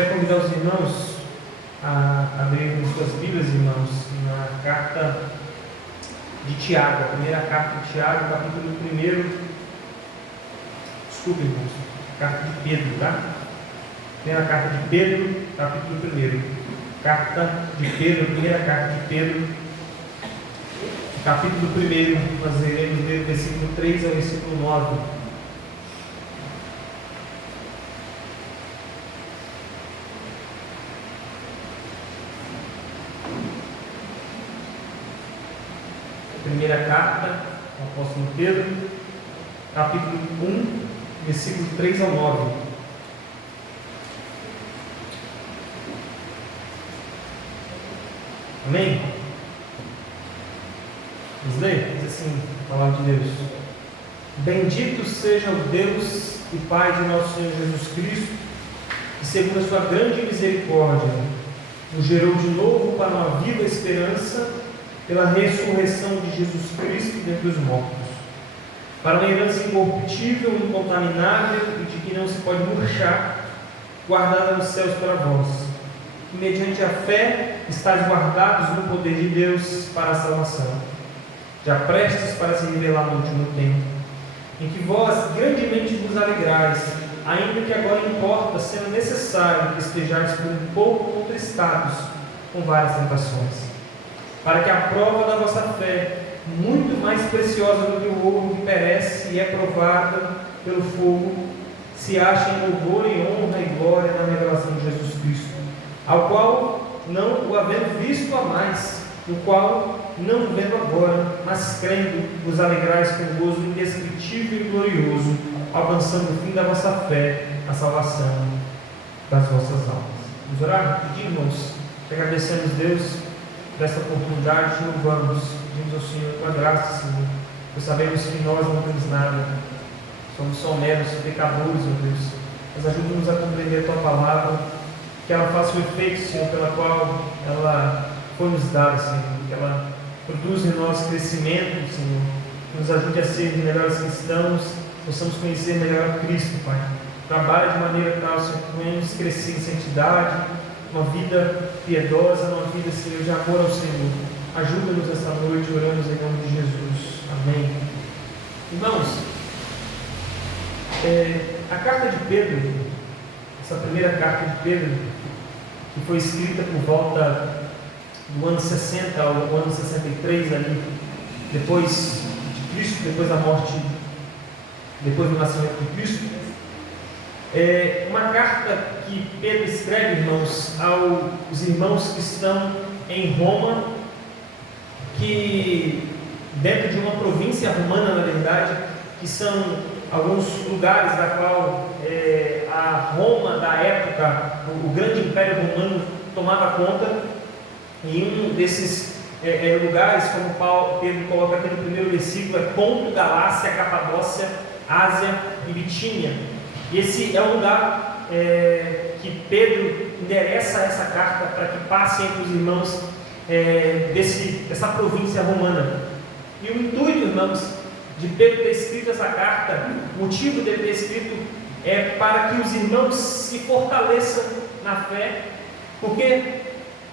Quero convidar os irmãos a abrirem suas Bíblias, irmãos, na carta de Tiago, a primeira carta de Tiago, capítulo 1. Desculpe, irmãos, carta de Pedro, tá? Primeira carta de Pedro, capítulo 1. Carta de Pedro, primeira carta de Pedro, capítulo 1, nós iremos ler do versículo 3 ao versículo 9. Primeira carta do apóstolo Pedro, capítulo 1, versículo 3 ao 9. Amém? Vamos ler? Diz assim a palavra de Deus: Bendito seja o Deus e Pai de nosso Senhor Jesus Cristo, que segundo a sua grande misericórdia nos gerou de novo para uma viva esperança pela ressurreição de Jesus Cristo dentre os mortos, para uma herança incorruptível, incontaminável e de que não se pode murchar, guardada nos céus para vós, que mediante a fé estáis guardados no poder de Deus para a salvação, já prestes para se revelar no último tempo, em que vós grandemente vos alegrais, ainda que agora importa, sendo necessário que estejais por um pouco contristados com várias tentações, para que a prova da vossa fé, muito mais preciosa do que o ouro que perece e é provada pelo fogo, se ache em louvor e honra e glória na revelação de Jesus Cristo, ao qual, não o havendo visto a mais, no qual, não o vendo agora, mas crendo, vos alegrais com gozo indescritível e glorioso, alcançando o fim da vossa fé, a salvação das vossas almas. Vamos orar? Pedir, irmãos, que agradecemos Deus por esta oportunidade, te louvamos, pedimos ao Senhor tua graça, Senhor, pois sabemos que nós não temos nada, somos só meros pecadores, ó Deus, mas ajuda-nos a compreender a tua palavra, que ela faça o efeito, Senhor, pela qual ela foi nos dada, Senhor, que ela produza em nós crescimento, Senhor, que nos ajude a ser melhores cristãos, possamos conhecer melhor a Cristo, Pai. Trabalha de maneira tal, Senhor, que venhamos crescer em santidade, uma vida piedosa, uma vida, Senhor, de amor ao Senhor. Ajuda-nos esta noite, oramos em nome de Jesus. Amém. Irmãos, a carta de Pedro, essa primeira carta de Pedro, que foi escrita por volta do ano 60 ao ano 63, ali, depois de Cristo, depois da morte, depois do nascimento de Cristo, é uma carta que Pedro escreve, irmãos, aos irmãos que estão em Roma, que dentro de uma província romana, na verdade, que são alguns lugares da qual a Roma da época, o grande império romano, tomava conta. E um desses lugares, como Pedro coloca aqui no primeiro versículo, é Ponto, Galácia, Capadócia, Ásia e Bitínia. E esse é um lugar que Pedro endereça essa carta para que passe entre os irmãos dessa província romana. E o intuito, irmãos, de Pedro ter escrito essa carta, o motivo dele ter escrito é para que os irmãos se fortaleçam na fé, porque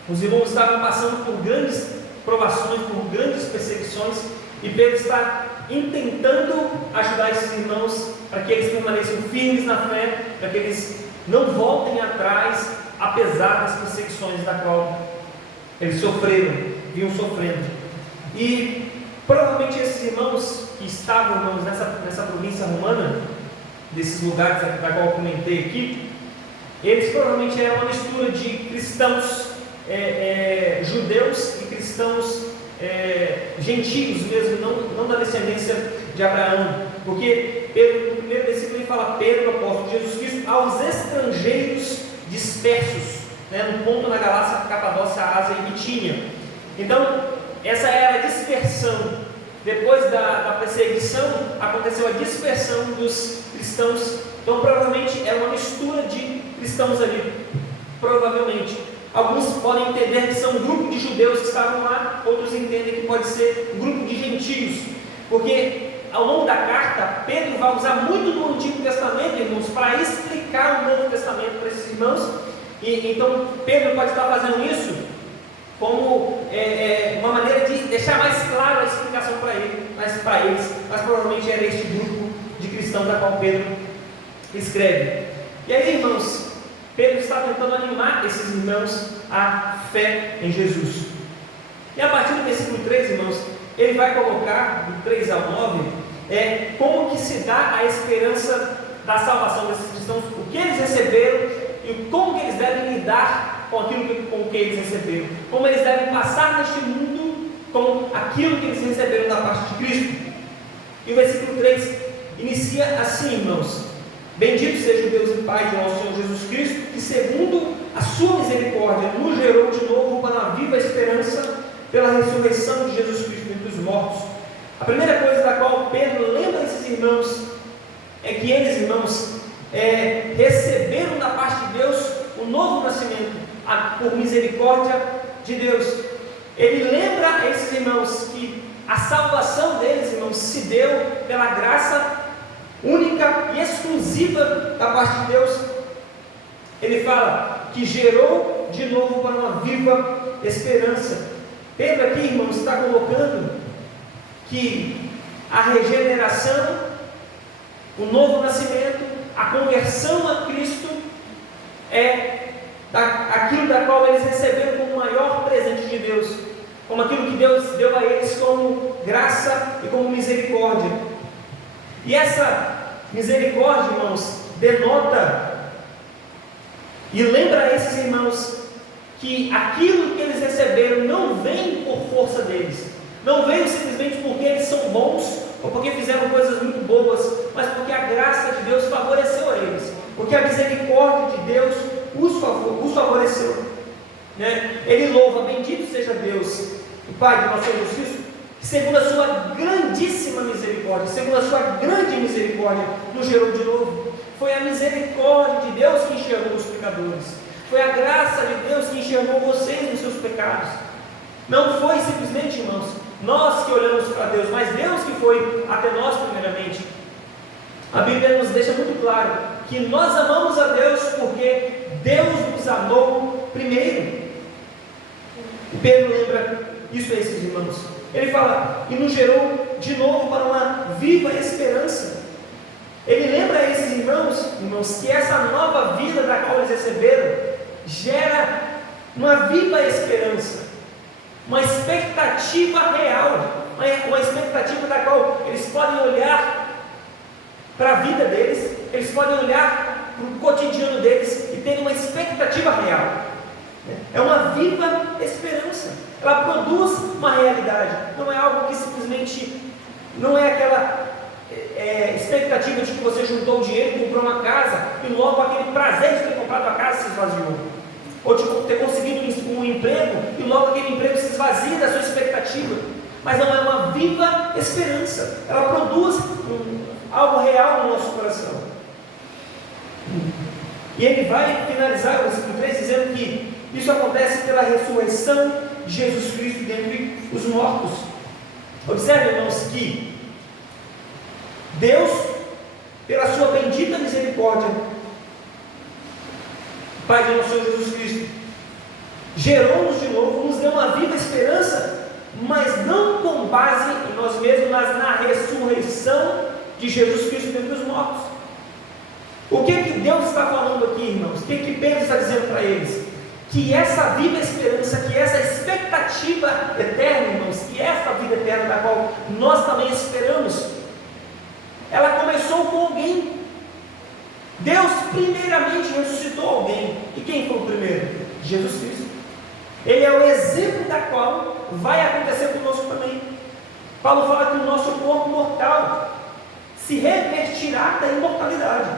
os irmãos estavam passando por grandes provações, por grandes perseguições, e Pedro está intentando ajudar esses irmãos para que eles permaneçam firmes na fé, para que eles não voltem atrás, apesar das perseguições da qual eles vinham sofrendo. E provavelmente esses irmãos que estavam, irmãos, nessa província romana, desses lugares da qual eu comentei aqui, eles provavelmente eram uma mistura de cristãos judeus e cristãos gentios mesmo, não da descendência de Abraão, porque Pedro, no primeiro versículo, ele fala: Pedro, apóstolo de Jesus Cristo, aos estrangeiros dispersos, no Ponto, na Galácia, Capadócia, Ásia e Bitínia. Então, essa era a dispersão. Depois da perseguição, aconteceu a dispersão dos cristãos. Então, provavelmente era uma mistura de cristãos ali, provavelmente. Alguns podem entender que são um grupo de judeus que estavam lá, outros entendem que pode ser um grupo de gentios, porque ao longo da carta, Pedro vai usar muito do Antigo Testamento, irmãos, para explicar o Novo Testamento para esses irmãos, E então Pedro pode estar fazendo isso como uma maneira de deixar mais claro a explicação para eles, mas provavelmente era este grupo de cristãos da qual Pedro escreve. E aí, irmãos, Pedro está tentando animar esses irmãos à fé em Jesus. E a partir do versículo 3, irmãos, ele vai colocar, do 3 ao 9, como que se dá a esperança da salvação desses cristãos, o que eles receberam e como que eles devem lidar com aquilo com que eles receberam, como eles devem passar neste mundo com aquilo que eles receberam da parte de Cristo. E o versículo 3 inicia assim, irmãos: bendito seja o Deus e Pai de nosso Senhor Jesus Cristo, que segundo a sua misericórdia nos gerou de novo para uma viva esperança pela ressurreição de Jesus Cristo dentre os mortos. A primeira coisa da qual Pedro lembra esses irmãos é que eles, irmãos, receberam da parte de Deus o novo nascimento, por misericórdia de Deus. Ele lembra a esses irmãos que a salvação deles, irmãos, se deu pela graça única e exclusiva da parte de Deus. Ele fala que gerou de novo para uma viva esperança. Pedro aqui, irmãos, está colocando que a regeneração, o novo nascimento, a conversão a Cristo aquilo da qual eles receberam como o maior presente de Deus, como aquilo que Deus deu a eles como graça e como misericórdia. E essa misericórdia, irmãos, denota e lembra a esses irmãos que aquilo que eles receberam não vem por força deles, não veio simplesmente porque eles são bons ou porque fizeram coisas muito boas, mas porque a graça de Deus favoreceu a eles, porque a misericórdia de Deus os favoreceu, né? Ele louva: bendito seja Deus, o Pai de nosso Senhor Jesus Cristo, que segundo a sua grandíssima misericórdia, segundo a sua grande misericórdia, nos gerou de novo. Foi a misericórdia de Deus que enxergou os pecadores, foi a graça de Deus que enxergou vocês nos seus pecados. Não foi simplesmente, irmãos, nós que olhamos para Deus, mas Deus que foi até nós primeiramente. A Bíblia nos deixa muito claro que nós amamos a Deus porque Deus nos amou primeiro. E Pedro lembra isso a esses irmãos. Ele fala: e nos gerou de novo para uma viva esperança. Ele lembra a esses irmãos, que essa nova vida da qual eles receberam gera uma viva esperança, uma expectativa real, uma expectativa da qual eles podem olhar para a vida deles, eles podem olhar para o cotidiano deles e ter uma expectativa real. É uma viva esperança, ela produz uma realidade, não é algo que simplesmente, não é aquela expectativa de que você juntou dinheiro, comprou uma casa e logo aquele prazer de ter comprado a casa se esvaziou, ou de ter conseguido um emprego e logo aquele emprego se esvazia da sua expectativa. Mas não, é uma viva esperança, ela produz algo real no nosso coração. E ele vai finalizar o versículo 3 dizendo que isso acontece pela ressurreição de Jesus Cristo dentre os mortos. Observe, irmãos, que Deus, pela sua bendita misericórdia, Pai de nosso Senhor Jesus Cristo, gerou-nos de novo, nos deu uma viva esperança, mas não com base em nós mesmos, mas na ressurreição de Jesus Cristo dentre os mortos. O que Deus está falando aqui, irmãos? O que Pedro está dizendo para eles? Que essa viva esperança, que essa expectativa eterna, irmãos, que essa vida eterna da qual nós também esperamos, ela começou com alguém. Deus primeiramente ressuscitou alguém. E quem foi o primeiro? Jesus Cristo. Ele é o exemplo da qual vai acontecer conosco também. Paulo fala que o nosso corpo mortal se revertirá da imortalidade,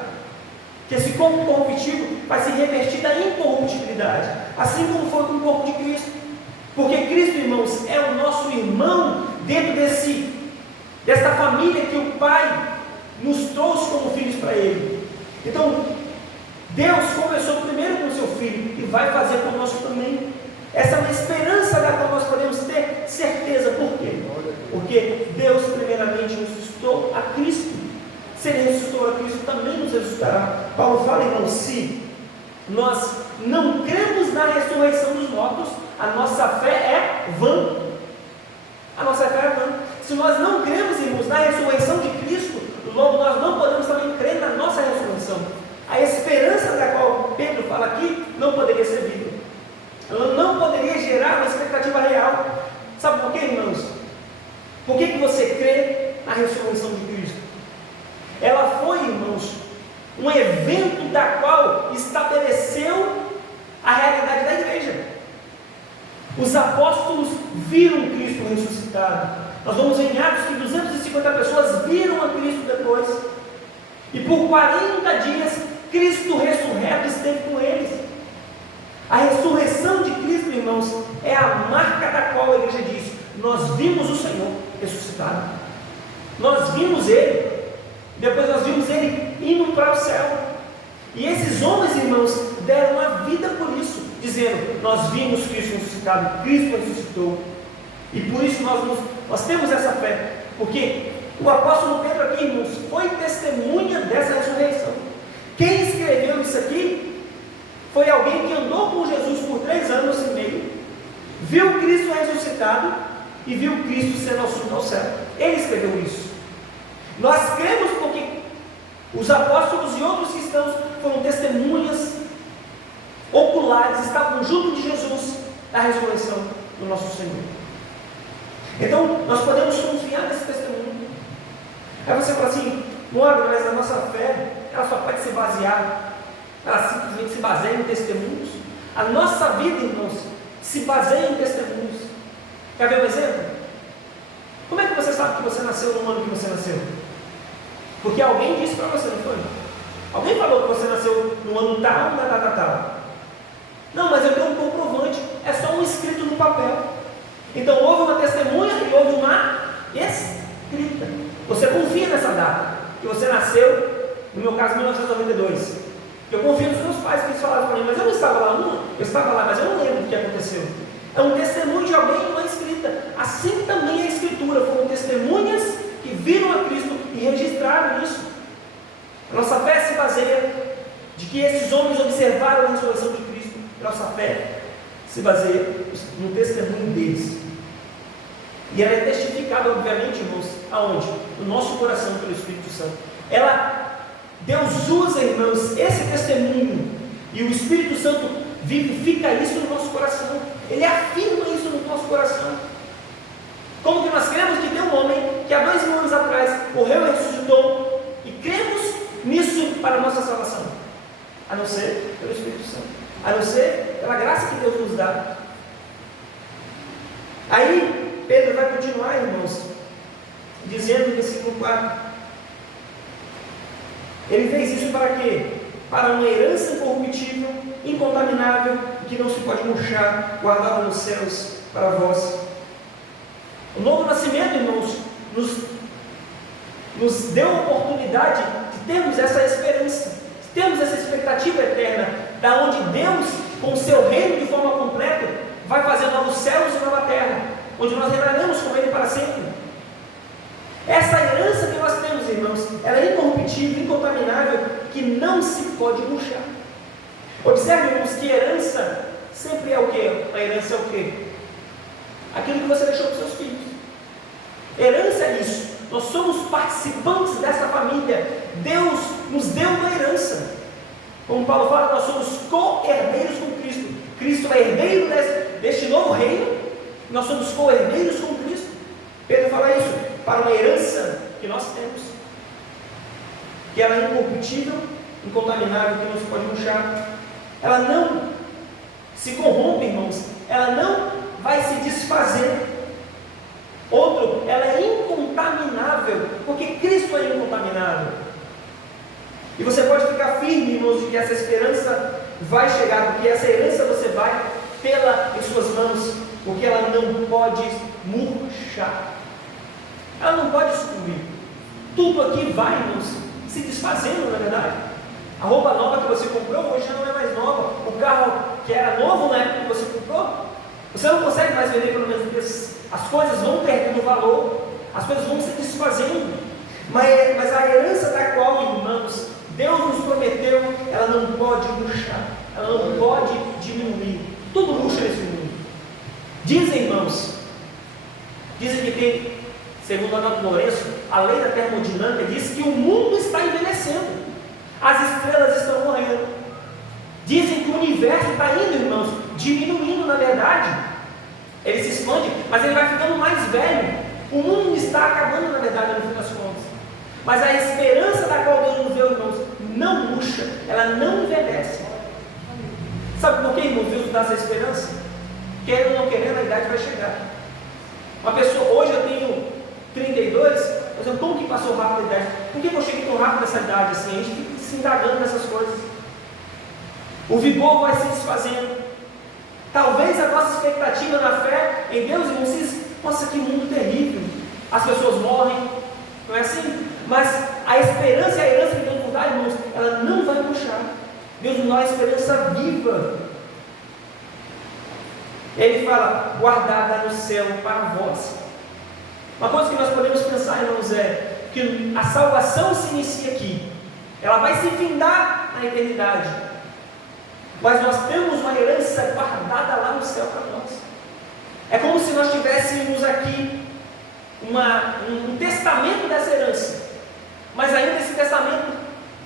que esse corpo corruptível vai se revertir da incorruptibilidade, assim como foi com o corpo de Cristo. Porque Cristo, irmãos, é o nosso irmão dentro desta família que o Pai nos trouxe como filhos para Ele. Então, Deus começou primeiro com o seu Filho e vai fazer conosco também. Essa é uma esperança da qual nós podemos ter certeza. Por quê? Porque Deus primeiramente ressuscitou a Cristo. Se Ele ressuscitou a Cristo, também nos ressuscitará. Paulo fala, irmão, se nós não cremos na ressurreição dos mortos, a nossa fé é vã. A nossa fé é vã. Se nós não cremos, irmãos, na ressurreição de Cristo, logo nós não podemos também crer na nossa ressurreição. A esperança da qual Pedro fala aqui não poderia ser vivida. Ela não poderia gerar uma expectativa real. Sabe por quê, irmãos? Por que você crê na ressurreição de Cristo? Ela foi, irmãos, um evento da qual estabeleceu a realidade da igreja. Os apóstolos viram Cristo ressuscitado. Nós vamos ver em Atos que 250 pessoas viram a Cristo depois. E por 40 dias, Cristo ressurreto esteve com eles. A ressurreição de Cristo, irmãos, é a marca da qual a igreja diz: nós vimos o Senhor ressuscitado. Nós vimos Ele. Depois nós vimos Ele indo para o céu. E esses homens, irmãos, deram a vida por isso, dizendo: nós vimos Cristo ressuscitado, Cristo ressuscitou. E por isso nós temos essa fé. Porque o apóstolo Pedro aqui, irmãos, foi testemunha dessa ressurreição. Quem escreveu isso aqui foi alguém que andou com Jesus por 3 anos e meio, viu Cristo ressuscitado e viu Cristo sendo assunto ao céu. Ele escreveu isso. Nós cremos porque os apóstolos e outros cristãos foram testemunhas oculares, estavam junto de Jesus na ressurreição do nosso Senhor. Então, nós podemos confiar nesse testemunho. Aí você fala assim: Moab, mas a nossa fé, ela só pode se basear, ela simplesmente se baseia em testemunhos. A nossa vida, irmãos, se baseia em testemunhos. Quer ver um exemplo? Como é que você sabe que você nasceu no ano que você nasceu? Porque alguém disse para você, não foi? Alguém falou que você nasceu no ano tal, na data tal. Não, mas eu tenho um comprovante, é só um escrito no papel. Então houve uma testemunha e houve uma escrita. Você confia nessa data, que você nasceu, no meu caso, em 1992. Eu confio nos meus pais, que eles falaram para mim: mas eu não estava lá, não. Eu estava lá, mas eu não lembro o que aconteceu. É um testemunho de alguém e uma escrita. Assim também a Escritura, foram testemunhas que viram a Cristo e registraram isso. A nossa fé se baseia de que esses homens observaram a ressurreição de Cristo. A nossa fé se baseia no testemunho deles. E ela é testificada, obviamente, irmãos, aonde? No nosso coração, pelo Espírito Santo. Deus usa, irmãos, esse testemunho, e o Espírito Santo vivifica isso no nosso coração. Ele afirma isso no nosso coração. Como que nós cremos que tem um homem que há 2000 anos atrás morreu e ressuscitou, e cremos nisso para a nossa salvação? A não ser pelo Espírito Santo, a não ser pela graça que Deus nos dá. Aí Pedro vai continuar, irmãos, dizendo no versículo 4: ele fez isso para quê? Para uma herança incorruptível, incontaminável, que não se pode murchar, guardada nos céus para vós. O novo nascimento, irmãos, nos deu a oportunidade de termos essa esperança, de termos essa expectativa eterna, da onde Deus, com o seu reino de forma completa, vai fazer novos céus e nova terra, onde nós reinaremos com Ele para sempre. Essa herança que nós temos, irmãos, ela é incorruptível, incontaminável, que não se pode murchar. Observe, irmãos, que herança sempre é o quê? A herança é o quê? Aquilo que você deixou para os seus filhos. Herança é isso. Nós somos participantes dessa família. Deus nos deu uma herança. Como Paulo fala, nós somos co-herdeiros com Cristo. Cristo é herdeiro deste novo reino. Nós somos co-herdeiros com Cristo. Pedro fala isso, para uma herança que nós temos, que ela é incorruptível, incontaminável, que não se pode murchar. Ela não se corrompe, irmãos. Ela não vai se desfazer. Outro, ela é incontaminável, porque Cristo é incontaminável. E você pode ficar firme, irmãos, de que essa esperança vai chegar, porque essa herança você vai tê-la em suas mãos, porque ela não pode murchar. Ela não pode sucumbir. Tudo aqui vai, irmãos, se desfazendo, na verdade. A roupa nova que você comprou hoje já não é mais nova. O carro que era novo na época que você comprou, você não consegue mais vender pelo mesmo preço. As coisas vão perdendo valor, as coisas vão se desfazendo. Mas a herança da qual, irmãos, Deus nos prometeu, ela não pode murchar, ela não pode diminuir. Tudo murcha nesse mundo. Dizem, irmãos, que tem, segundo Adalto Lourenço, a lei da termodinâmica diz que o mundo está envelhecendo, as estrelas estão morrendo. Dizem que o universo está indo, irmãos, diminuindo na verdade. Ele se expande, mas ele vai ficando mais velho. O mundo está acabando na verdade, no fim das contas. Mas a esperança da qual Deus nos deu, irmãos, não murcha, ela não envelhece. Sabe por que, irmãos, Deus nos dá essa esperança? Querendo ou não querendo, a idade vai chegar. Uma pessoa, hoje eu tenho 32, por exemplo, como que passou rápido a idade? Por que eu cheguei tão rápido nessa idade assim? A gente fica se indagando nessas coisas. O vigor vai se desfazendo. Talvez a nossa expectativa na fé em Deus, irmãos, diz, nossa, que mundo terrível. As pessoas morrem, não é assim? Mas a esperança e a herança que Deus nos dá, irmãos, ela não vai murchar. Deus nos dá uma esperança viva. Ele fala, guardada no céu para vós. Uma coisa que nós podemos pensar, irmãos, é que a salvação se inicia aqui. Ela vai se findar na eternidade. Mas nós temos uma herança guardada lá no céu para nós. É como se nós tivéssemos aqui um testamento dessa herança. Mas ainda esse testamento,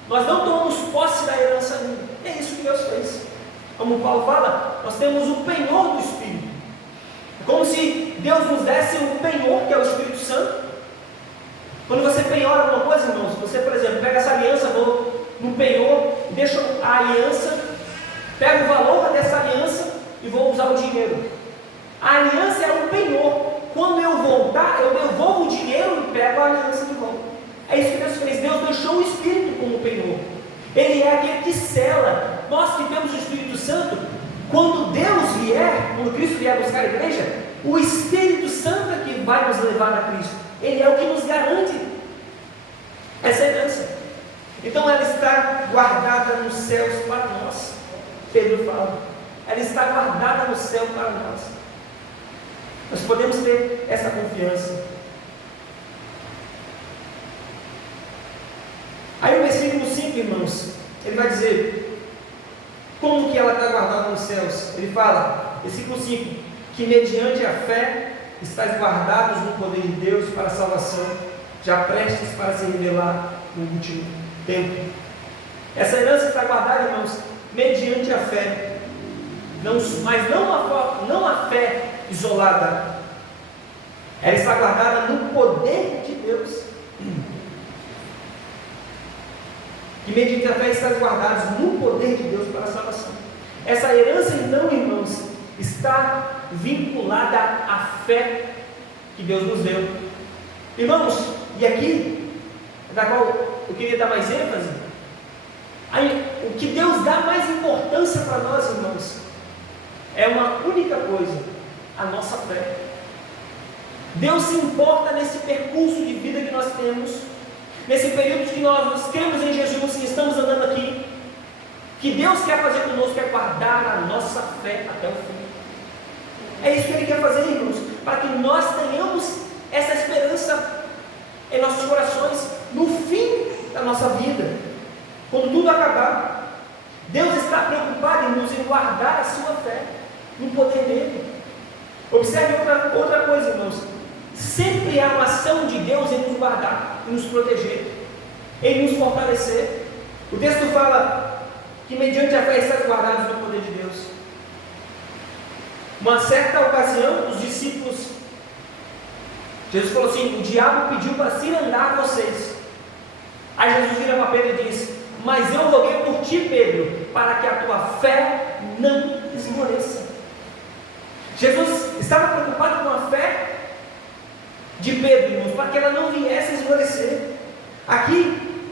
nós não tomamos posse da herança ainda. É isso que Deus fez. Como Paulo fala, nós temos o penhor do Espírito. É como se Deus nos desse o penhor, que é o Espírito Santo. Quando você penhora alguma coisa, irmãos, você, por exemplo, pega essa aliança, vou no penhor, deixa a aliança, pego o valor dessa aliança e vou usar o dinheiro. A aliança é um penhor. Quando eu voltar, eu devolvo o dinheiro e pego a aliança de volta. É isso que Deus fez. Deus deixou o Espírito como penhor. Ele é aquele que sela. Nós que temos o Espírito Santo, quando Deus vier, quando Cristo vier buscar a igreja, o Espírito Santo é que vai nos levar a Cristo. Ele é o que nos garante essa herança. Então ela está guardada nos céus para nós. Pedro fala, ela está guardada no céu para nós. Nós podemos ter essa confiança. Aí o versículo 5, irmãos, ele vai dizer como que ela está guardada nos céus. Ele fala, versículo 5, que mediante a fé estáis guardados no poder de Deus para a salvação, já prestes para se revelar no último tempo. Essa herança está guardada, irmãos, mediante a fé, mas não a fé isolada. Ela está guardada no poder de Deus. Que mediante a fé estáis guardados no poder de Deus para a salvação. Essa herança, então, irmãos, está vinculada à fé que Deus nos deu. Irmãos, e aqui, da qual eu queria dar mais ênfase, aí, o que Deus dá mais importância para nós, irmãos, é uma única coisa: a nossa fé. Deus se importa nesse percurso de vida que nós temos, nesse período que nós cremos em Jesus e estamos andando aqui. Que Deus quer fazer conosco é guardar a nossa fé até o fim. É isso que Ele quer fazer, irmãos, para que nós tenhamos essa esperança em nossos corações no fim da nossa vida, quando tudo acabar. Deus está preocupado, irmãos, em guardar a sua fé no poder dEle. Observe outra coisa, irmãos. Sempre há uma ação de Deus em nos guardar, em nos proteger, em nos fortalecer. O texto fala que mediante a fé estás guardados no poder de Deus. Uma certa ocasião, os discípulos, Jesus falou assim: o diabo pediu para cirandar vocês. Aí Jesus vira para Pedro e diz: mas eu roguei por ti, Pedro, para que a tua fé não esmoreça. Jesus estava preocupado com a fé de Pedro, irmãos, para que ela não viesse a esmorecer. Aqui,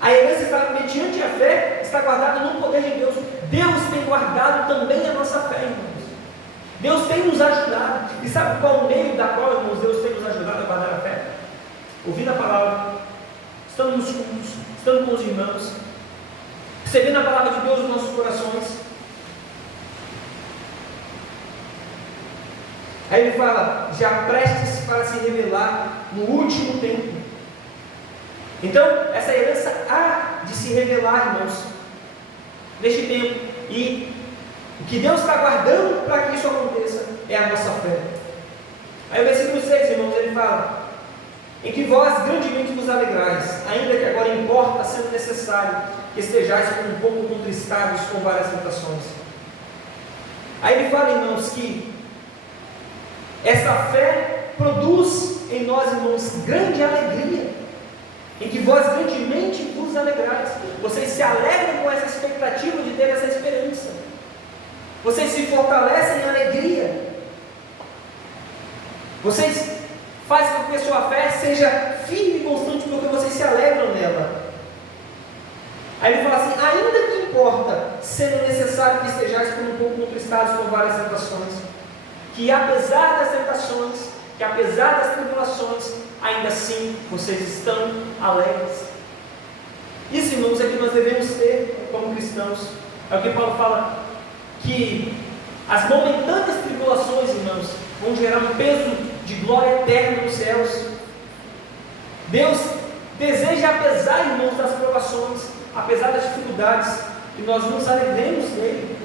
a herança está mediante a fé, está guardada no poder de Deus. Deus tem guardado também a nossa fé, irmãos. Deus tem nos ajudado. E sabe qual o meio da qual, irmãos, Deus tem nos ajudado a guardar a fé? Ouvindo a palavra, estando nos cultos, estando com os irmãos, recebendo a palavra de Deus nos nossos corações. Aí ele fala, já prestes para se revelar no último tempo. Então, essa herança há de se revelar, irmãos, neste tempo. E o que Deus está guardando para que isso aconteça é a nossa fé. Aí o versículo 6, irmãos, ele fala: em que vós grandemente vos alegrais, ainda que agora importa, sendo necessário, que estejais um pouco contristados com várias tentações. Aí ele fala, irmãos, que essa fé produz em nós, irmãos, grande alegria, em que vós grandemente vos alegrais. Vocês se alegram com essa expectativa de ter essa esperança. Vocês se fortalecem em alegria. Vocês fazem com que a sua fé seja firme e constante, porque vocês se alegram nela. Aí ele fala assim: ainda que importa, sendo necessário que estejais por um pouco contristados com várias tentações, que apesar das tentações, que apesar das tribulações, ainda assim vocês estão alegres. Isso, irmãos, é que nós devemos ter como cristãos. É o que Paulo fala, que as momentâneas tribulações, irmãos, vão gerar um peso de glória eterna nos céus. Deus deseja, apesar, irmãos, das provações, apesar das dificuldades, que nós nos alegremos nele,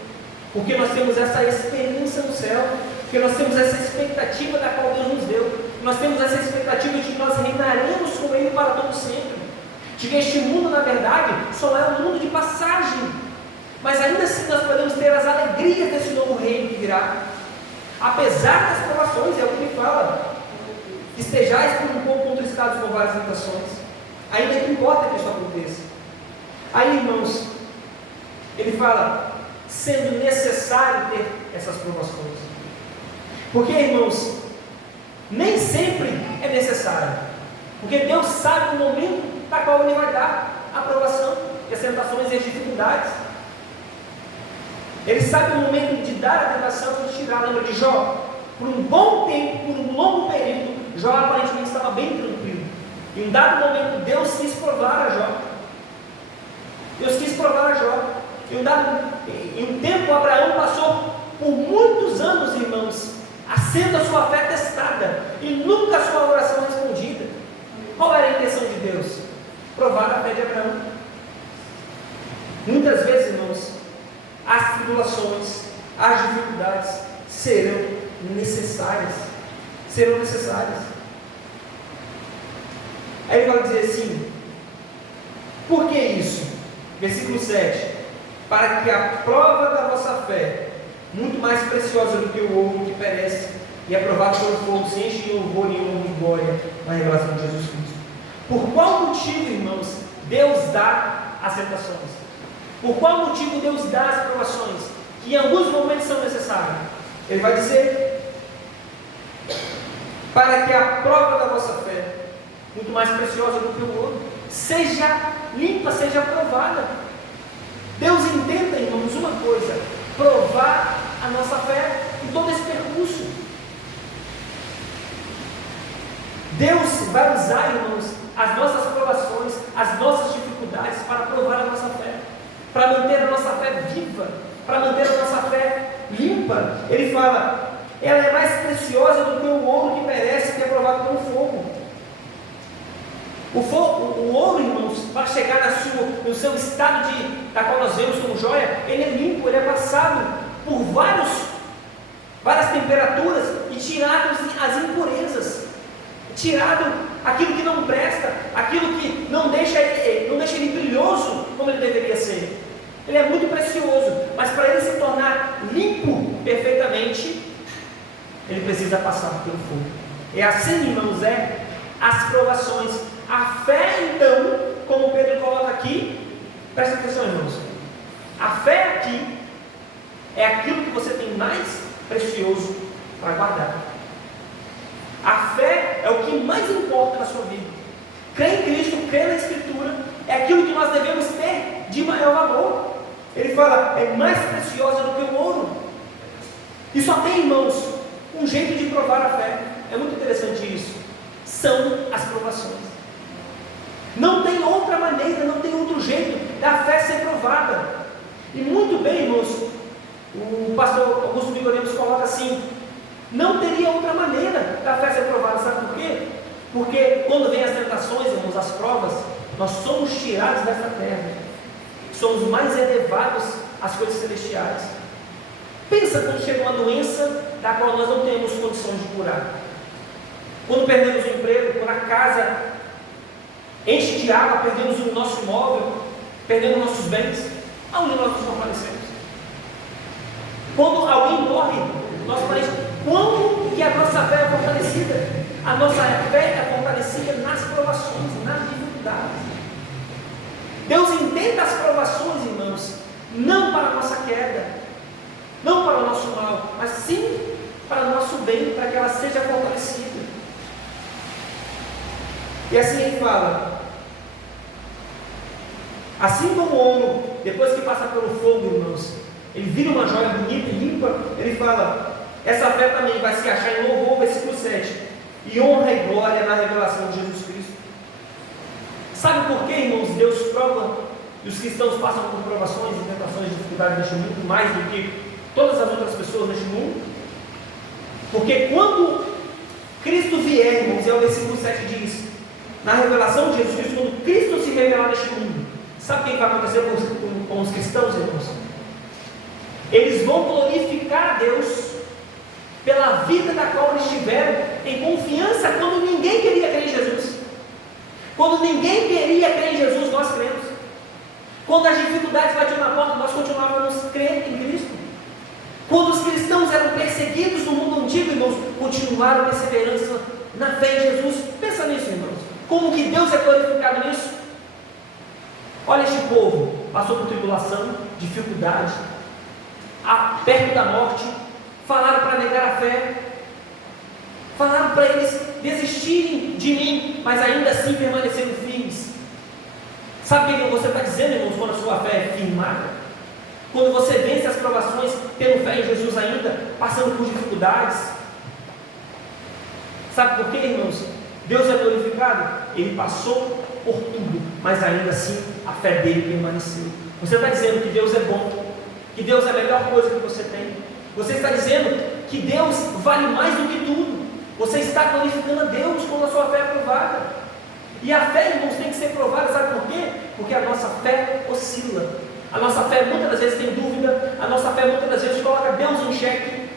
porque nós temos essa esperança no céu, porque nós temos essa expectativa da qual Deus nos deu, nós temos essa expectativa de que nós reinaremos com ele para todo sempre, de que este mundo, na verdade, só é um mundo de passagem, mas ainda assim nós podemos ter as alegrias desse novo reino que virá, apesar das provações. É o que ele fala: estejais por um pouco contristados com várias tentações, ainda que importa que isso aconteça. Aí, irmãos, ele fala, sendo necessário ter essas provações, porque, irmãos, nem sempre é necessário, porque Deus sabe o momento da qual ele vai dar a aprovação, e as tentações e as dificuldades. Ele sabe o momento de dar a tentação e de tirar. Lembra de Jó? Por um bom tempo, por um longo período, Jó aparentemente estava bem tranquilo. Em um dado momento, Deus quis provar a Jó. Deus quis provar a Jó. Em um tempo, Abraão passou por muitos anos, irmãos, sendo a sua fé testada, e nunca a sua oração respondida. Qual era a intenção de Deus? Provar a fé de Abraão. Muitas vezes, irmãos, as tribulações, as dificuldades serão necessárias. Serão necessárias. Aí ele vai dizer assim: por que isso? Versículo 7: para que a prova da vossa fé, muito mais preciosa do que o ouro que perece e é provado pelo fogo, se enche de louvor e honra e glória na revelação de Jesus Cristo. Por qual motivo, irmãos, Deus dá as tentações? Por qual motivo Deus dá as provações, que em alguns momentos são necessárias? Ele vai dizer: para que a prova da vossa fé, muito mais preciosa do que o ouro, seja limpa, seja provada. Deus intenta, irmãos, uma coisa: provar a nossa fé em todo esse percurso. Deus vai usar, irmãos, as nossas provações, as nossas dificuldades para provar a nossa fé, para manter a nossa fé viva, para manter a nossa fé limpa. Ele fala: ela é mais preciosa do que o ouro que perece, que é provado pelo fogo. O ouro, irmãos, para chegar no seu estado da qual nós vemos como joia, ele é limpo, ele é passado por várias temperaturas e tirado as impurezas, tirado aquilo que não presta, aquilo que não deixa ele brilhoso como ele deveria ser. Ele é muito precioso, mas para ele se tornar limpo perfeitamente, ele precisa passar pelo fogo. É assim, irmãos, as provações. A fé, então, como Pedro coloca aqui, presta atenção, irmãos, a fé aqui é aquilo que você tem mais precioso para guardar. A fé é o que mais importa na sua vida. Crer em Cristo, crer na Escritura, é aquilo que nós devemos ter de maior valor. Ele fala: é mais preciosa do que o ouro. E só tem, irmãos, um jeito de provar a fé. É muito interessante isso. São as provações. Não tem outra maneira, não tem outro jeito da fé ser provada. E muito bem, irmãos, o pastor Augusto Nicodemus coloca assim: não teria outra maneira da fé ser provada. Sabe por quê? Porque quando vem as tentações, irmãos, as provas, nós somos tirados desta terra, somos mais elevados as coisas celestiais. Pensa quando chega uma doença da qual nós não temos condições de curar. Quando perdemos o emprego, quando a casa enche de água, perdemos o nosso imóvel, perdemos nossos bens, aonde nós nos fortalecemos? Quando alguém morre, nosso parente, quando que a nossa fé é fortalecida? A nossa fé é fortalecida nas provações, nas dificuldades. Deus intenta as provações, irmãos, não para a nossa queda, não para o nosso mal, mas sim para o nosso bem, para que ela seja fortalecida. E assim ele fala: assim como o ouro, depois que passa pelo fogo, irmãos, ele vira uma joia bonita e limpa, ele fala, essa fé também vai se achar em louvor, versículo 7, e honra e glória na revelação de Jesus Cristo. Sabe por que, irmãos, Deus prova e os cristãos passam por provações, tentações e dificuldades neste mundo, mais do que todas as outras pessoas neste mundo? Porque quando Cristo vier, irmãos, e o versículo 7 diz, na revelação de Jesus Cristo, quando Cristo se revelar neste mundo, sabe o que vai acontecer com os cristãos, irmãos? Eles vão glorificar a Deus pela vida da qual eles tiveram em confiança quando ninguém queria crer em Jesus. Quando ninguém queria crer em Jesus, nós cremos. Quando as dificuldades batiam na porta, nós continuávamos crendo em Cristo. Quando os cristãos eram perseguidos no mundo antigo, irmãos, continuaram perseverança na fé em Jesus. Pensa nisso, irmãos. Como que Deus é glorificado nisso? Olha, este povo passou por tribulação, dificuldade, perto da morte, falaram para negar a fé, falaram para eles desistirem de mim, mas ainda assim permaneceram firmes. Sabe o que você está dizendo, irmãos, quando a sua fé é firmada? Quando você vence as provações, tendo fé em Jesus ainda, passando por dificuldades. Sabe por quê, irmãos? Deus é glorificado, Ele passou por tudo, mas ainda assim a fé dele permaneceu. Você está dizendo que Deus é bom, que Deus é a melhor coisa que você tem. Você está dizendo que Deus vale mais do que tudo. Você está glorificando a Deus quando a sua fé é provada. E a fé, irmãos, tem que ser provada, sabe por quê? Porque a nossa fé oscila. A nossa fé muitas das vezes tem dúvida, a nossa fé muitas das vezes coloca Deus em xeque.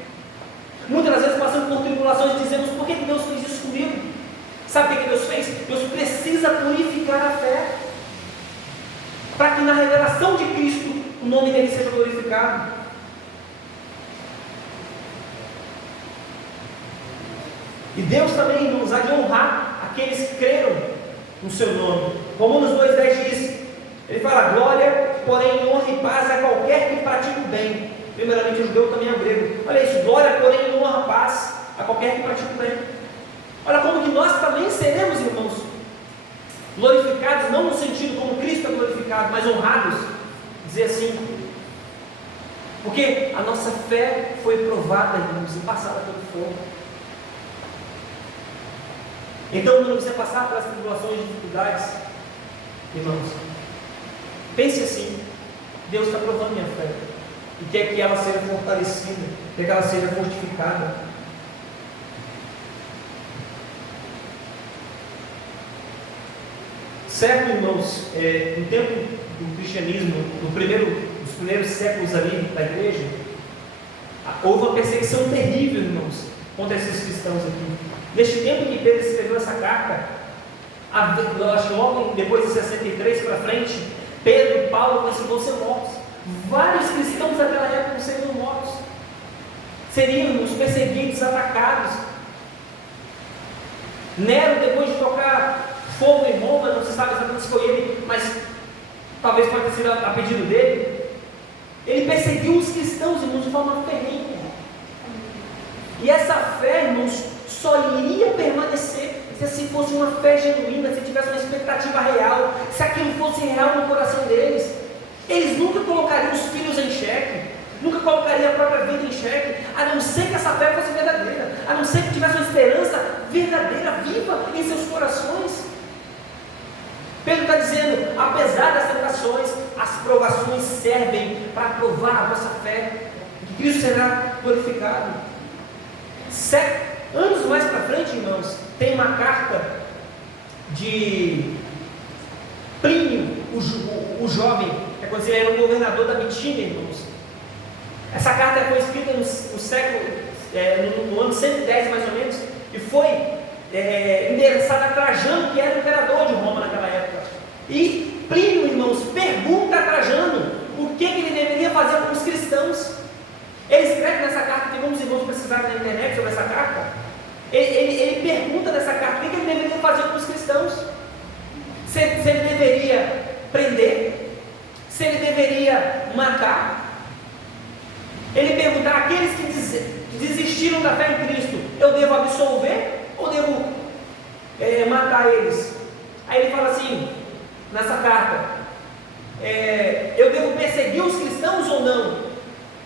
Muitas das vezes passamos por tribulações e dizemos, por que Deus fez isso comigo? Sabe o que Deus fez? Deus precisa purificar a fé, para que na revelação de Cristo, o nome dele seja glorificado. E Deus também nos há de honrar aqueles que creram no seu nome. Romanos 2,10 diz, ele fala, glória, porém honra e paz a qualquer que pratique o bem. Primeiramente o judeu, também o grego. Olha isso, glória, porém honra e paz a qualquer que pratique o bem. Olha como que nós também seremos, irmãos, glorificados, não no sentido como Cristo é glorificado, mas honrados, dizer assim, porque a nossa fé foi provada, irmãos, e passada pelo fogo. Então, quando você passar pelas tribulações e dificuldades, irmãos, pense assim, Deus está provando minha fé, e quer que ela seja fortalecida, quer que ela seja fortificada. Certo, irmãos, no tempo do cristianismo, nos primeiros séculos ali da igreja, houve uma perseguição terrível, irmãos, contra esses cristãos aqui. Neste tempo que Pedro escreveu essa carta, acho que logo depois de 63 para frente, Pedro e Paulo vão ser mortos. Vários cristãos daquela época seriam mortos, seriam os perseguidos, atacados. Nero, depois de tocar fogo em Roma, não se sabe exatamente se foi ele, mas talvez pode ter sido a pedido dele, ele perseguiu os cristãos, irmãos, de forma ferrenha. E essa fé, irmãos, só iria permanecer se assim fosse uma fé genuína, se tivesse uma expectativa real, se aquilo fosse real no coração deles. Eles nunca colocariam os filhos em xeque, nunca colocariam a própria vida em xeque, a não ser que essa fé fosse verdadeira, a não ser que tivesse uma esperança verdadeira, viva em seus corações. Pedro está dizendo, apesar das tentações, as provações servem para provar a vossa fé, que Cristo será glorificado. Anos mais para frente, irmãos, tem uma carta de Plínio, o jovem, é quando ele era um governador da Bitínia, irmãos. Essa carta foi escrita no ano 110 mais ou menos, e foi endereçada a Trajano, que era o imperador de Roma naquela época. E Plínio, irmãos, pergunta a Trajano o que ele deveria fazer com os cristãos. Ele escreve nessa carta, tem alguns irmãos pesquisarem na internet sobre essa carta. Ele pergunta nessa carta o que ele deveria fazer com os cristãos. Se ele deveria prender, se ele deveria matar. Ele pergunta àqueles que desistiram da fé em Cristo: eu devo absolver ou devo matar eles? Aí ele fala assim, nessa carta, eu devo perseguir os cristãos ou não?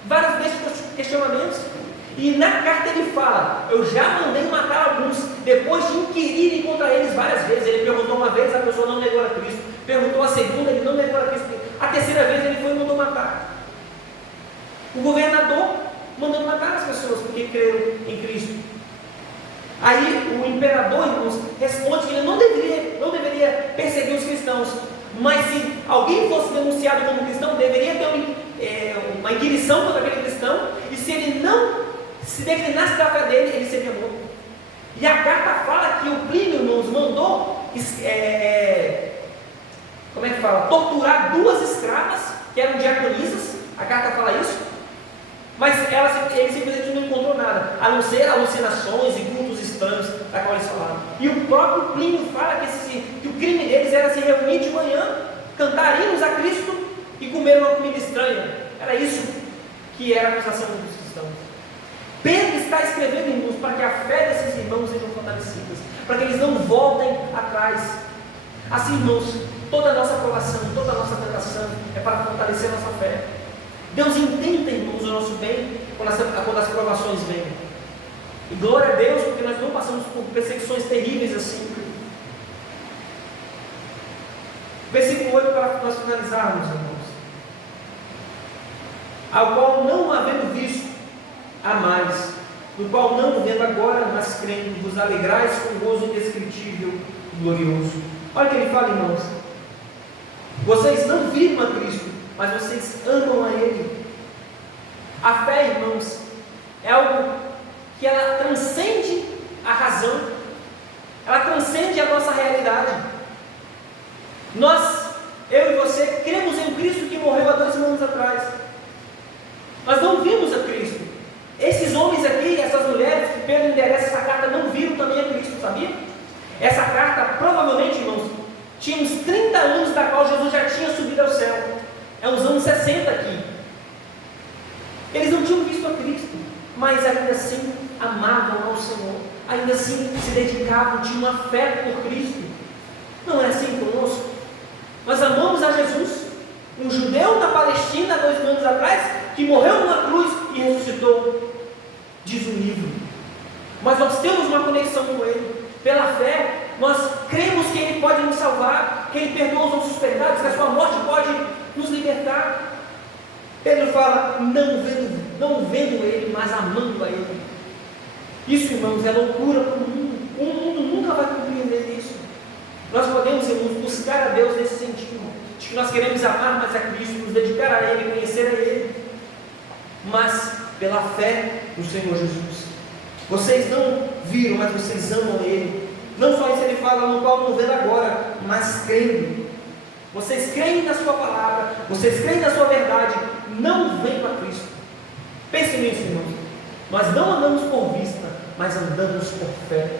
Vários desses questionamentos. E na carta ele fala: eu já mandei matar alguns, depois de inquirirem contra eles várias vezes. Ele perguntou uma vez, a pessoa não negou a Cristo. Perguntou a segunda, ele não negou a Cristo. A terceira vez ele foi e mandou matar. O governador mandando matar as pessoas porque creram em Cristo. Aí o imperador, irmãos, responde que ele não deveria perseguir os cristãos, mas se alguém fosse denunciado como cristão, deveria ter uma inquirição contra aquele cristão, e se ele não se declinasse da fé dele, ele seria morto. E a carta fala que o Plínio, irmãos, mandou torturar 2 escravas que eram diaconisas. A carta fala isso. Mas ele simplesmente não encontrou nada, a não ser alucinações e cultos estranhos da qual eles falaram. E o próprio Plínio fala que o crime deles era se reunir de manhã, cantar hinos a Cristo e comer uma comida estranha. Era isso que era a acusação dos cristãos. Pedro está escrevendo, irmãos, para que a fé desses irmãos sejam fortalecidas, para que eles não voltem atrás. Assim, irmãos, toda a nossa provação, toda a nossa tentação é para fortalecer a nossa fé. Deus intenta, irmãos, o nosso bem quando as provações vêm. E glória a Deus, porque nós não passamos por perseguições terríveis assim. Versículo 8, para nós finalizarmos, irmãos. Ao qual não havendo visto, há mais, no qual não vendo agora, mas crendo, vos alegrais com gozo indescritível e glorioso. Olha o que ele fala, irmãos. Vocês não viram a Cristo, mas vocês amam a Ele. A fé, irmãos, é algo que ela transcende a razão, ela transcende a nossa realidade. Eu e você, cremos em Cristo que morreu há 2000 anos atrás. Nós não vimos a Cristo. Esses homens aqui, essas mulheres que Pedro endereça essa carta, não viram também a Cristo, sabia? Essa carta, provavelmente, irmãos, tinha uns 30 anos da qual Jesus já tinha subido ao céu. É uns anos 60 aqui. Eles não tinham visto a Cristo, mas ainda assim amavam ao Senhor, ainda assim se dedicavam, tinham uma fé por Cristo. Não é assim conosco? Nós amamos a Jesus, um judeu da Palestina há 2000 anos atrás, que morreu numa cruz e ressuscitou, diz o livro. Mas nós temos uma conexão com Ele. Pela fé, nós cremos que Ele pode nos salvar, que Ele perdoa os nossos pecados, que a sua morte pode nos libertar. Pedro fala, não vendo Ele, mas amando a Ele. Isso, irmãos, é loucura para o mundo. O mundo nunca vai compreender isso. Nós podemos, irmãos, buscar a Deus nesse sentido, de que nós queremos amar mais a Cristo, nos dedicar a Ele, conhecer a Ele, mas pela fé no Senhor Jesus. Vocês não viram, mas vocês amam Ele. Não só isso ele fala, no qual não vendo agora, mas crendo. Vocês creem na sua palavra, vocês creem na sua verdade, não vêm para Cristo. Pense nisso, irmãos. Nós não andamos por vista, mas andamos por fé.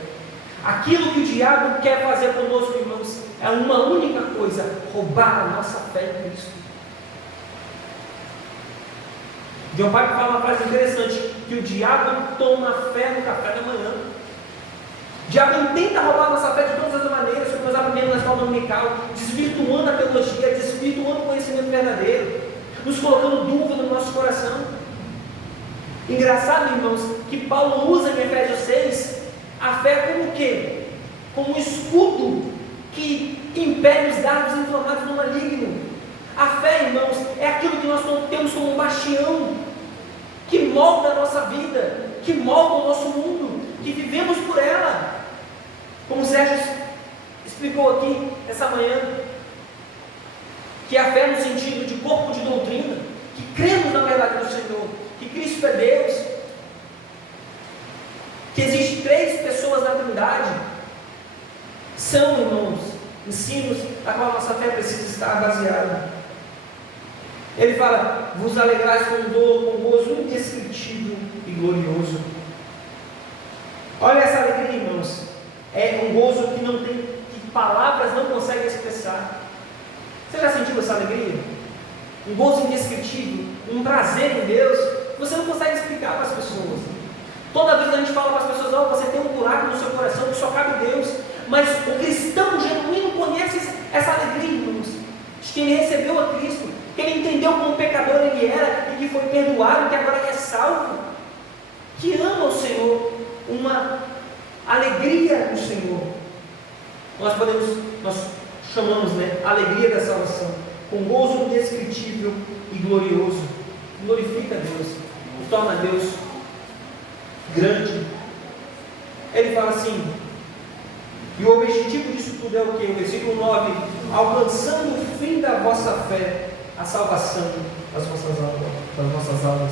Aquilo que o diabo quer fazer conosco, irmãos, é uma única coisa: roubar a nossa fé em Cristo. Meu pai fala uma frase interessante, que o diabo toma fé no café da manhã. O diabo tenta roubar a nossa fé de todas as maneiras, como nós aprendemos na escola dominical, desvirtuando a teologia, desvirtuando o conhecimento verdadeiro, nos colocando dúvida no nosso coração. Engraçado, irmãos, que Paulo usa em Efésios 6 a fé como o quê? Como um escudo que impede os dardos inflamados do maligno. A fé, irmãos, é aquilo que nós temos como um bastião, que molda a nossa vida, que molda o nosso mundo, que vivemos por ela. Como o Sérgio explicou aqui essa manhã, que é a fé no sentido de corpo de doutrina, que cremos na verdade do Senhor, que Cristo é Deus, que existem 3 pessoas na Trindade, são, irmãos, ensinos a qual a nossa fé precisa estar baseada. Ele fala: vos alegrais com dor, com gozo indescritível e glorioso. Olha essa alegria, irmãos. É um gozo que não tem, que palavras não conseguem expressar. Você já sentiu essa alegria? Um gozo indescritível, um prazer em Deus. Você não consegue explicar para as pessoas. Toda vez a gente fala para as pessoas: oh, você tem um buraco no seu coração que só cabe Deus. Mas o cristão genuíno conhece essa alegria, irmãos, de que ele recebeu a Cristo, que ele entendeu como pecador ele era e que foi perdoado, que agora ele é salvo, que ama o Senhor, uma alegria no Senhor. Nós chamamos, alegria da salvação, com gozo indescritível e glorioso. Glorifica Deus, o torna Deus grande. Ele fala assim, e o objetivo disso tudo é o que? O versículo 9: alcançando o fim da vossa fé, a salvação das vossas almas.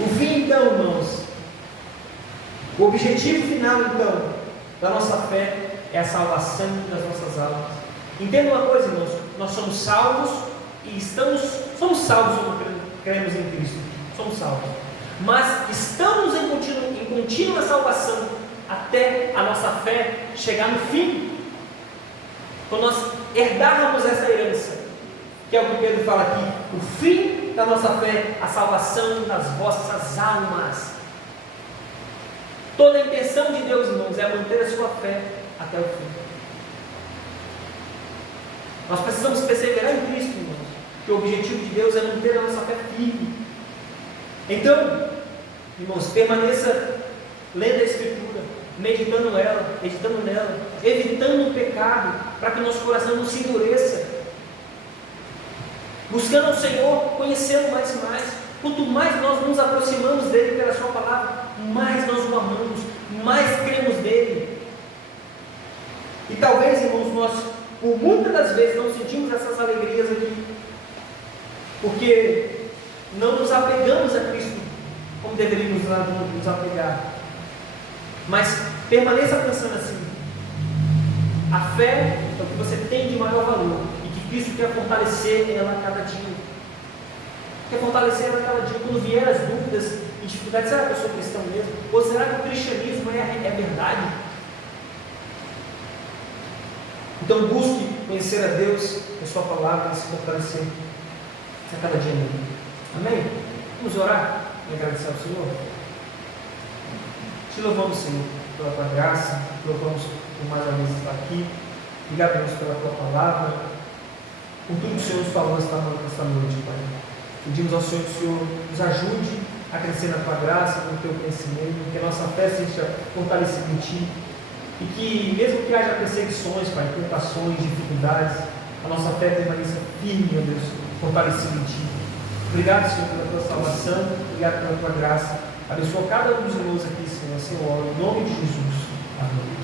O fim, então, irmãos, o objetivo final, então, da nossa fé é a salvação das nossas almas. Entenda uma coisa, irmãos: nós somos salvos e somos salvos quando cremos em Cristo, somos salvos, mas estamos em contínua salvação até a nossa fé chegar no fim, quando nós herdarmos essa herança, que é o que Pedro fala aqui: o fim da nossa fé, a salvação das vossas almas. Toda a intenção de Deus, irmãos, é manter a sua fé até o fim. Nós precisamos perseverar em Cristo, irmãos, que o objetivo de Deus é manter a nossa fé firme. Então, irmãos, permaneça lendo a Escritura, meditando nela, evitando o pecado, para que o nosso coração não se endureça, buscando o Senhor, conhecendo mais e mais. Quanto mais nós nos aproximamos dele pela sua palavra, mais nós o amamos, mais cremos nele. E talvez, irmãos, nós, por muitas das vezes, não sentimos essas alegrias aqui, porque não nos apegamos a Cristo como deveríamos nos apegar. Mas permaneça pensando assim: a fé é o que você tem de maior valor, e que Cristo quer fortalecer ela a cada dia. Quer fortalecer ela a cada dia. Quando vier as dúvidas e dificuldades: será que eu sou cristão mesmo? Ou será que o cristianismo é verdade? Então busque conhecer a Deus, a sua palavra, e se fortalecer a cada dia nele. Amém? Vamos orar e agradecer ao Senhor. Te louvamos, Senhor, pela tua graça, te louvamos por mais uma vez estar aqui. Obrigado, Deus, pela tua palavra, por tudo que o Senhor nos falou esta noite, Pai. Pedimos ao Senhor que o Senhor nos ajude a crescer na tua graça, no teu conhecimento, que a nossa fé seja fortalecida em ti, e que, mesmo que haja perseguições, Pai, tentações, dificuldades, a nossa fé permaneça firme, meu Deus, fortalecida em ti. Obrigado, Senhor, pela tua salvação, obrigado pela tua graça. Abençoa cada um dos irmãos aqui, Senhor, em nome de Jesus. Amém.